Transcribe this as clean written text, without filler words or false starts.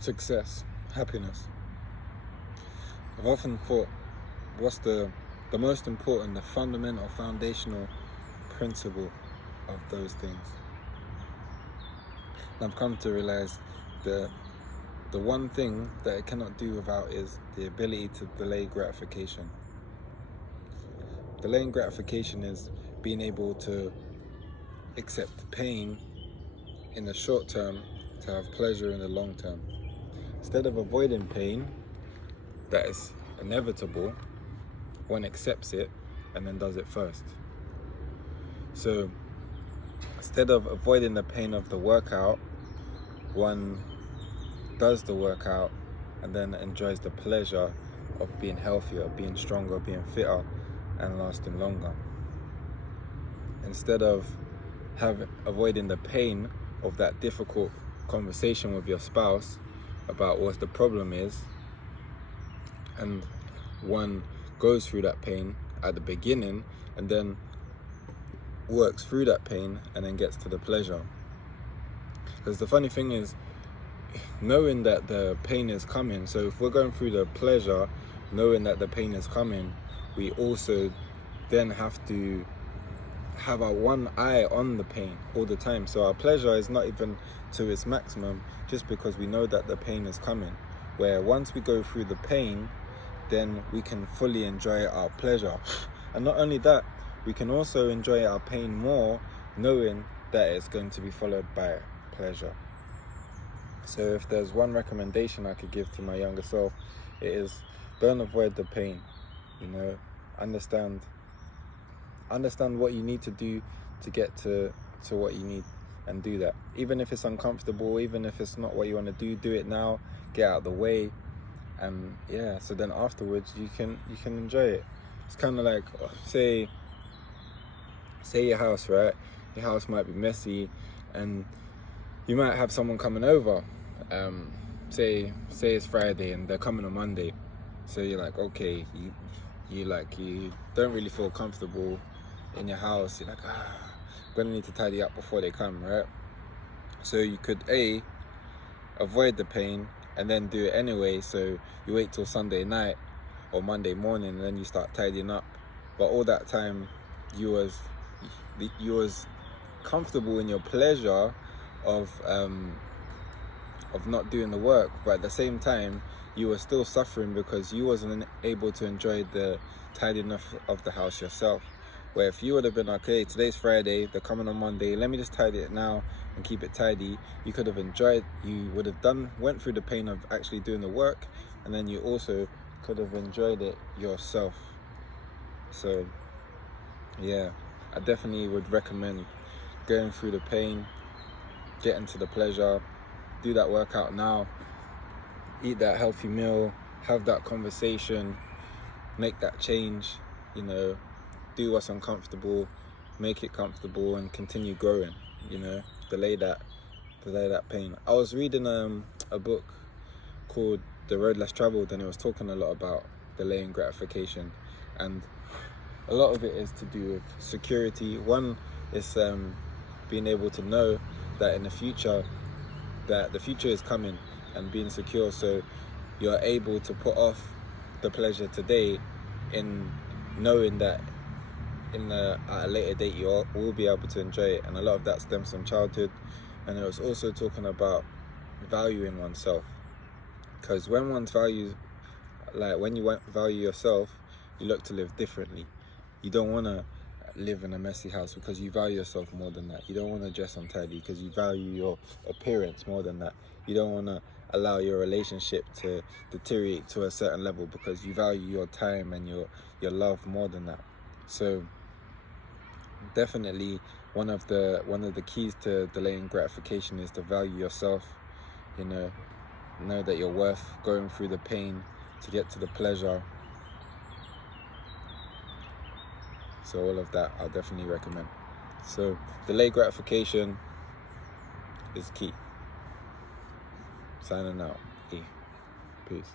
success, happiness. I've often thought, what's the most important, the fundamental, foundational principle of those things? And I've come to realize the one thing that it cannot do without is the ability to delay gratification. Delaying gratification is being able to accept pain in the short term to have pleasure in the long term. Instead of avoiding pain that is inevitable, one accepts it and then does it first. So instead of avoiding the pain of the workout, one does the workout and then enjoys the pleasure of being healthier, being stronger, being fitter, and lasting longer. Instead of avoiding the pain of that difficult conversation with your spouse about what the problem is, and one goes through that pain at the beginning and then works through that pain and then gets to the pleasure. Because the funny thing is, knowing that the pain is coming, so if we're going through the pleasure knowing that the pain is coming, we also then have to have our one eye on the pain all the time. So our pleasure is not even to its maximum just because we know that the pain is coming. Where once we go through the pain, then we can fully enjoy our pleasure. And not only that, we can also enjoy our pain more knowing that it's going to be followed by pleasure. So if there's one recommendation I could give to my younger self, it is don't avoid the pain. Understand what you need to do to get to what you need, and do that. Even if it's uncomfortable, even if it's not what you want to do it now, get out of the way. And so then afterwards you can enjoy it. It's kind of like, say your house, right? Your house might be messy and you might have someone coming over. Say it's Friday and they're coming on Monday. So you're like, okay, you don't really feel comfortable in your house. You're like, I'm gonna need to tidy up before they come, right? So you could avoid the pain and then do it anyway. So you wait till Sunday night or Monday morning and then you start tidying up. But all that time you was comfortable in your pleasure of not doing the work, but at the same time you were still suffering because you wasn't able to enjoy the tidying of the house yourself. Where if you would have been, okay, today's Friday, they're coming on Monday, let me just tidy it now and keep it tidy, you could have enjoyed, you would have went through the pain of actually doing the work, and then you also could have enjoyed it yourself. So I definitely would recommend going through the pain, getting to the pleasure, do that workout now, eat that healthy meal, have that conversation, make that change, do what's uncomfortable, make it comfortable, and continue growing, delay that pain. I was reading a book called The Road Less Traveled, and it was talking a lot about delaying gratification, and a lot of it is to do with security. One is being able to know that in the future, that the future is coming, and being secure, so you're able to put off the pleasure today in knowing that at a later date you will be able to enjoy it. And a lot of that stems from childhood. And it was also talking about valuing oneself, because when one's values, when you value yourself, you look to live differently. You don't want to live in a messy house because you value yourself more than that. You don't want to dress untidy because you value your appearance more than that. You don't want to allow your relationship to deteriorate to a certain level because you value your time and your love more than that. So definitely one of the keys to delaying gratification is to value yourself. Know that you're worth going through the pain to get to the pleasure. So all of that I'll definitely recommend. So delay gratification is key. Signing out. Peace.